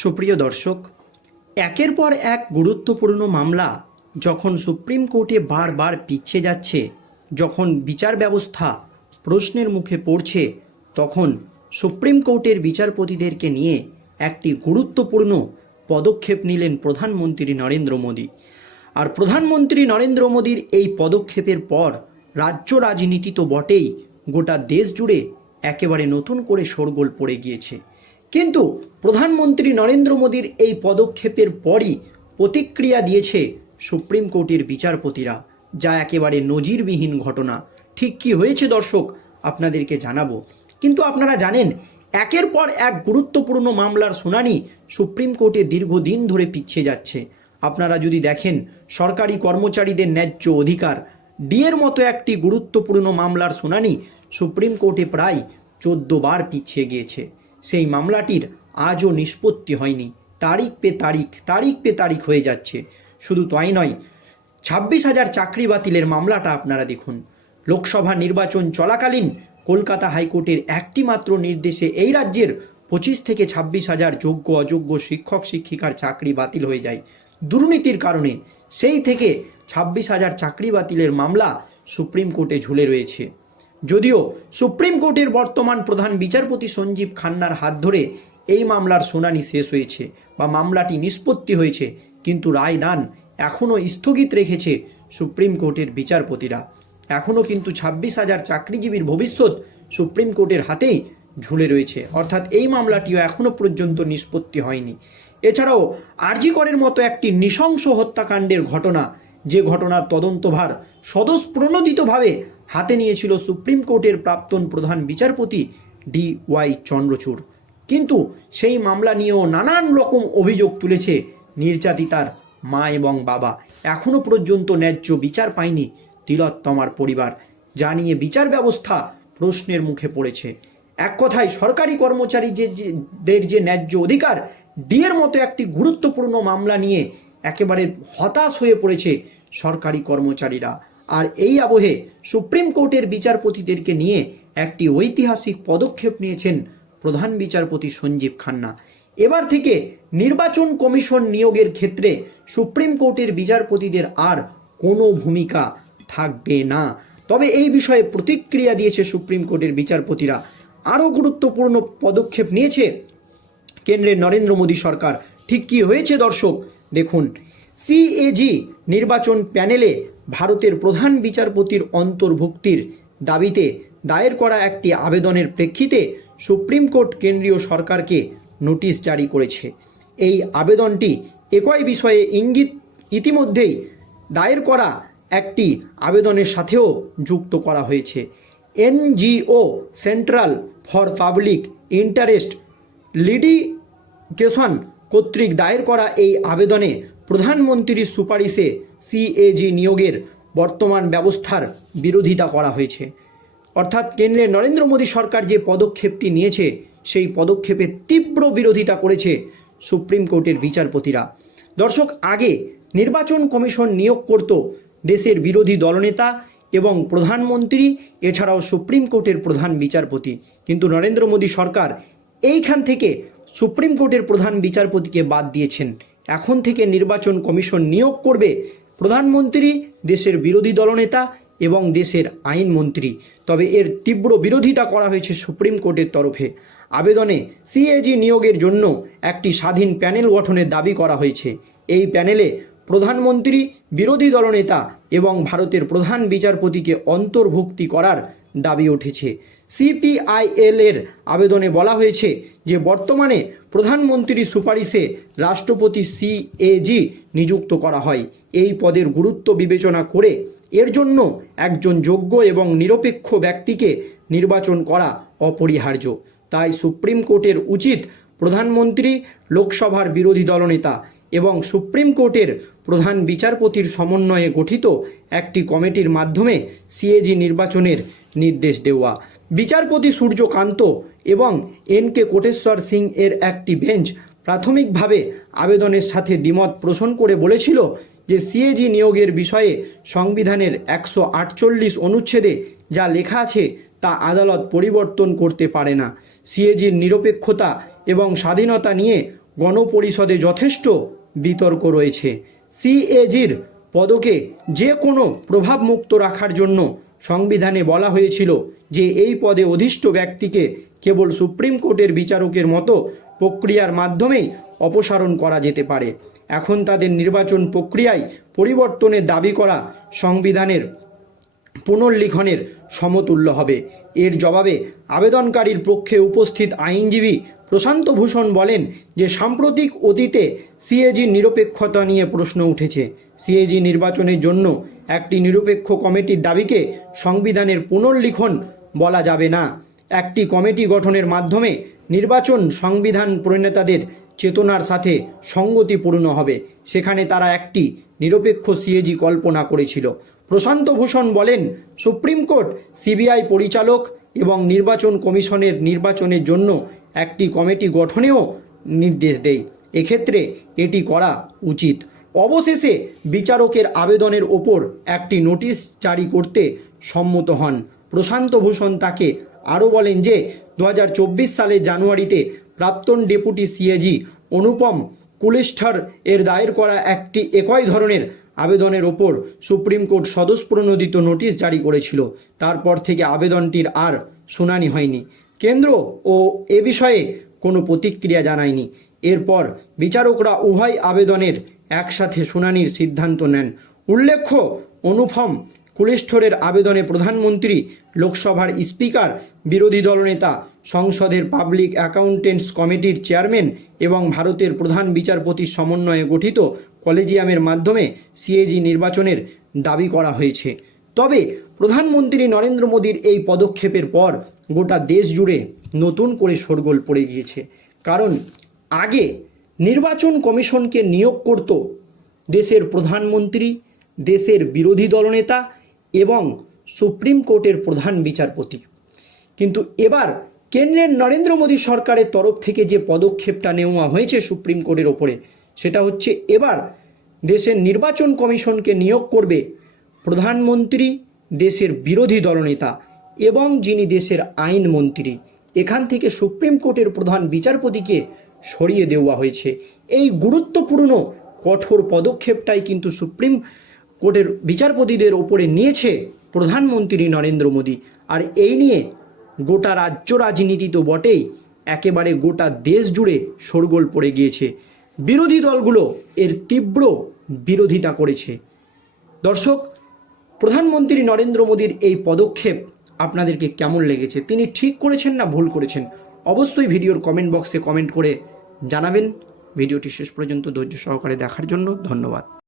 সুপ্রিয় দর্শক, একের পর এক গুরুত্বপূর্ণ মামলা যখন সুপ্রিম কোর্টে বারবার পিছিয়ে যাচ্ছে, যখন বিচার ব্যবস্থা প্রশ্নের মুখে পড়ছে, তখন সুপ্রিম কোর্টের বিচারপতিদেরকে নিয়ে একটি গুরুত্বপূর্ণ পদক্ষেপ নিলেন প্রধানমন্ত্রী নরেন্দ্র মোদী। আর প্রধানমন্ত্রী নরেন্দ্র মোদীর এই পদক্ষেপের পর রাজ্য রাজনীতি তো বটেই, গোটা দেশ জুড়ে একেবারে নতুন করে শোরগোল পড়ে গিয়েছে। কিন্তু প্রধানমন্ত্রী নরেন্দ্র মোদীর এই পদক্ষেপের পরই প্রতিক্রিয়া দিয়েছে সুপ্রিম কোর্টের বিচারপতিরা, যা একেবারে নজিরবিহীন ঘটনা। ঠিক কি হয়েছে দর্শক, আপনাদেরকে জানাব। কিন্তু আপনারা জানেন, একের পর এক গুরুত্বপূর্ণ মামলার শুনানি সুপ্রিম কোর্টে দীর্ঘদিন ধরে পিছিয়ে যাচ্ছে। আপনারা যদি দেখেন, সরকারি কর্মচারীদের ন্যায্য অধিকার, ডিএর মতো একটি গুরুত্বপূর্ণ মামলার শুনানি সুপ্রিম কোর্টে প্রায় চোদ্দ বার পিছিয়ে গিয়েছে। সেই মামলাটির আজও নিষ্পত্তি হয়নি। তারিখ পে তারিখ তারিখ পে তারিখ হয়ে যাচ্ছে। শুধু তাই নয়, ছাব্বিশ হাজার চাকরি বাতিলের মামলাটা আপনারা দেখুন। লোকসভা নির্বাচন চলাকালীন কলকাতা হাইকোর্টের একটি মাত্র নির্দেশে এই রাজ্যের পঁচিশ থেকে ছাব্বিশ হাজার যোগ্য অযোগ্য শিক্ষক, শিক্ষিকার চাকরি বাতিল হয়ে যায়। দুর্নীতির কারণে সেই থেকে ছাব্বিশ হাজার চাকরি বাতিলের মামলা সুপ্রিম কোর্টে ঝুলে রয়েছে। যদিও সুপ্রিম কোর্টের বর্তমান প্রধান বিচারপতি সঞ্জীব খান্নার হাত ধরে এই মামলার শুনানি শেষ হয়েছে বা মামলাটি নিষ্পত্তি হয়েছে, কিন্তু রায়দান এখনও স্থগিত রেখেছে সুপ্রিম কোর্টের বিচারপতিরা। এখনও কিন্তু ছাব্বিশ হাজার চাকরিজীবীর ভবিষ্যৎ সুপ্রিম কোর্টের হাতেই ঝুলে রয়েছে। অর্থাৎ এই মামলাটিও এখনও পর্যন্ত নিষ্পত্তি হয়নি। এছাড়াও আরজিকরের মতো একটি নৃশংস হত্যাকাণ্ডের ঘটনা যে ঘটনার তদন্তভার স্বতঃপ্রণোদিতভাবে হাতে নিয়েছিল সুপ্রিম কোর্টের প্রাক্তন প্রধান বিচারপতি ডি ওয়াই চন্দ্রচূড়। কিন্তু সেই মামলা নিয়েও নানান রকম অভিযোগ তুলেছে নির্যাতিতার মা এবং বাবা। এখনও পর্যন্ত ন্যায্য বিচার পায়নি তিলোত্তমার পরিবার। যা নিয়ে বিচার ব্যবস্থা প্রশ্নের মুখে পড়েছে। এক কথায় সরকারি কর্মচারী যে যে- ন্যায্য অধিকার ডিএর মতো একটি গুরুত্বপূর্ণ মামলা নিয়ে একেবারে হতাশ হয়ে পড়েছে সরকারি কর্মচারীরা। আর এই আবহে সুপ্রিম কোর্টের বিচারপতিদেরকে নিয়ে একটি ঐতিহাসিক পদক্ষেপ নিয়েছেন প্রধান বিচারপতি সঞ্জীব খান্না। এবার থেকে নির্বাচন কমিশন নিয়োগের ক্ষেত্রে সুপ্রিম কোর্টের বিচারপতিদের আর কোনো ভূমিকা থাকবে না। তবে এই বিষয়ে প্রতিক্রিয়া দিয়েছে সুপ্রিম কোর্টের বিচারপতিরা। আরও গুরুত্বপূর্ণ পদক্ষেপ নিয়েছে কেন্দ্রের নরেন্দ্র মোদী সরকার। ঠিক কী হয়েছে দর্শক? দেখুন সিএজি নির্বাচন প্যানেলে ভারতের প্রধান বিচারপতির অন্তর্ভুক্তির দাবিতে দায়ের করা একটি আবেদনের প্রেক্ষিতে সুপ্রিম কোর্ট কেন্দ্রীয় সরকারকে নোটিশ জারি করেছে। এই আবেদনটি একই বিষয়ে ইঙ্গিত ইতিমধ্যেই দায়ের করা একটি আবেদনের সাথেও যুক্ত করা হয়েছে। NGO Central for Public Interest Litigation কর্তৃক দায়ের করা এই আবেদনে প্রধানমন্ত্রীর সুপারিশে সিএজি নিয়োগের বর্তমান ব্যবস্থার বিরোধিতা করা হয়েছে। অর্থাৎ কেন্দ্রের নরেন্দ্র মোদী সরকার যে পদক্ষেপটি নিয়েছে, সেই পদক্ষেপের তীব্র বিরোধিতা করেছে সুপ্রিম কোর্টের বিচারপতিরা। দর্শক, আগে নির্বাচন কমিশন নিয়োগ করত দেশের বিরোধী দলনেতা এবং প্রধানমন্ত্রী, এছাড়াও সুপ্রিম কোর্টের প্রধান বিচারপতি। কিন্তু নরেন্দ্র মোদী সরকার এইখান থেকে সুপ্রিম কোর্টের প্রধান বিচারপতিকে বাদ দিয়েছেন। এখন থেকে নির্বাচন কমিশন নিয়োগ করবে প্রধানমন্ত্রী, দেশের বিরোধী দলনেতা এবং দেশের আইনমন্ত্রী তবে এর তীব্র বিরোধিতা করা হয়েছে সুপ্রিম কোর্টের তরফে। আবেদনে সিএজি নিয়োগের জন্য একটি স্বাধীন প্যানেল গঠনের দাবি করা হয়েছে। এই প্যানেলে প্রধানমন্ত্রী, বিরোধী দলনেতা এবং ভারতের প্রধান বিচারপতিকে অন্তর্ভুক্তি করার দাবি উঠেছে। সিপিআইএল এর আবেদনে বলা হয়েছে যে বর্তমানে প্রধানমন্ত্রীর সুপারিশে রাষ্ট্রপতি সিএজি নিযুক্ত করা হয়। এই পদের গুরুত্ব বিবেচনা করে এর জন্য একজন যোগ্য এবং নিরপেক্ষ ব্যক্তিকে নির্বাচন করা অপরিহার্য। তাই সুপ্রিম কোর্টের উচিত প্রধানমন্ত্রী, লোকসভার বিরোধী দলনেতা এবং সুপ্রিম কোর্টের প্রধান বিচারপতির সমন্বয়ে গঠিত একটি কমিটির মাধ্যমে সিএজি নির্বাচনের নির্দেশ দেওয়া। বিচারপতি সূর্যকান্ত এবং এন কে কোটেশ্বর সিং এর একটি বেঞ্চ প্রাথমিকভাবে আবেদনের সাথে দ্বিমত পোষণ করে বলেছিল যে সিএজি নিয়োগের বিষয়ে সংবিধানের একশো আটচল্লিশ অনুচ্ছেদে যা লেখা আছে তা আদালত পরিবর্তন করতে পারে না। সিএজির নিরপেক্ষতা এবং স্বাধীনতা নিয়ে গণপরিষদে যথেষ্ট বিতর্ক রয়েছে। সিএজির পদকে যে কোনো প্রভাবমুক্ত রাখার জন্য সংবিধানে বলা হয়েছিল যে এই পদে অধিষ্ঠ ব্যক্তিকে কেবল সুপ্রিম কোর্টের বিচারকের মতো প্রক্রিয়ার মাধ্যমেই অপসারণ করা যেতে পারে। এখন তাদের নির্বাচন প্রক্রিয়ায় পরিবর্তনের দাবি করা সংবিধানের পুনর্লিখনের সমতুল্য হবে। এর জবাবে আবেদনকারীর পক্ষে উপস্থিত আইনজীবী প্রশান্ত ভূষণ বলেন যে, সাম্প্রতিক অতীতে সিএজি নিরপেক্ষতা নিয়ে প্রশ্ন উঠেছে। সিএজি নির্বাচনের জন্য একটি নিরপেক্ষ কমিটির দাবিকে সংবিধানের পুনর্লিখন বলা যাবে না। একটি কমিটি গঠনের মাধ্যমে নির্বাচন সংবিধান প্রণেতাদের চেতনার সাথে সঙ্গতিপূর্ণ হবে। সেখানে তারা একটি নিরপেক্ষ সিএজি কল্পনা করেছিল। প্রশান্ত ভূষণ বলেন, সুপ্রিম কোর্ট, সিবিআই পরিচালক এবং নির্বাচন কমিশনের নির্বাচনের জন্য একটি কমিটি গঠনেও নির্দেশ দেয়। এক্ষেত্রে এটি করা উচিত। অবশেষে বিচারকের আবেদনের ওপর একটি নোটিশ জারি করতে সম্মত হন। প্রশান্ত ভূষণ তাকে আরও বলেন যে দু হাজার চব্বিশ সালের জানুয়ারিতে প্রাক্তন ডেপুটি সিএজি অনুপম কুলেস্টার এর দায়ের করা একটি একই ধরনের আবেদনের ওপর সুপ্রিম কোর্ট স্বতঃপ্রণোদিত নোটিশ জারি করেছিল। তারপর থেকে আবেদনটির আর শুনানি হয়নি। কেন্দ্র ও এ বিষয়ে কোনো প্রতিক্রিয়া জানায়নি। এরপর বিচারকরা উভয় আবেদনের একসাথে শুনানির সিদ্ধান্ত নেন। উল্লেখ্য, অনুপম কুলেস্টরের আবেদনে প্রধানমন্ত্রী, লোকসভার স্পিকার, বিরোধী দলনেতা সংসদের পাবলিক অ্যাকাউন্টেন্টস কমিটির চেয়ারম্যান এবং ভারতের প্রধান বিচারপতির সমন্বয়ে গঠিত কলেজিয়ামের মাধ্যমে সিএজি নির্বাচনের দাবি করা হয়েছে। তবে প্রধানমন্ত্রী নরেন্দ্র মোদীর এই পদক্ষেপের পর গোটা দেশ জুড়ে নতুন করে শোরগোল পড়ে গিয়েছে। কারণ আগে নির্বাচন কমিশনকে নিয়োগ করত দেশের প্রধানমন্ত্রী, দেশের বিরোধী দলনেতা এবং সুপ্রিম কোর্টের প্রধান বিচারপতি। কিন্তু এবার কেন্দ্রের নরেন্দ্র মোদী সরকারের তরফ থেকে যে পদক্ষেপটা নেওয়া হয়েছে সুপ্রিম কোর্টের ওপরে, সেটা হচ্ছে এবার দেশের নির্বাচন কমিশনকে নিয়োগ করবে প্রধানমন্ত্রী, দেশের বিরোধী দলনেতা এবং যিনি দেশের আইনমন্ত্রী এখান থেকে সুপ্রিম কোর্টের প্রধান বিচারপতিকে সরিয়ে দেওয়া হয়েছে। এই গুরুত্বপূর্ণ, কঠোর পদক্ষেপটাই কিন্তু সুপ্রিম কোর্টের বিচারপতিদের ওপরে নিয়েছে প্রধানমন্ত্রী নরেন্দ্র মোদী। আর এই নিয়ে গোটা রাজ্য রাজনীতি তো বটেই, একেবারে গোটা দেশ জুড়ে শোরগোল পড়ে গিয়েছে। বিরোধী দলগুলো এর তীব্র বিরোধিতা করেছে। দর্শক, প্রধানমন্ত্রী নরেন্দ্র মোদীর এই পদক্ষেপ আপনাদেরকে কেমন লেগেছে? তিনি ঠিক করেছেন না ভুল করেছেন? অবশ্যই ভিডিওর কমেন্ট বক্সে কমেন্ট করে জানাবেন। ভিডিওটি শেষ পর্যন্ত ধৈর্য সহকারে দেখার জন্য ধন্যবাদ।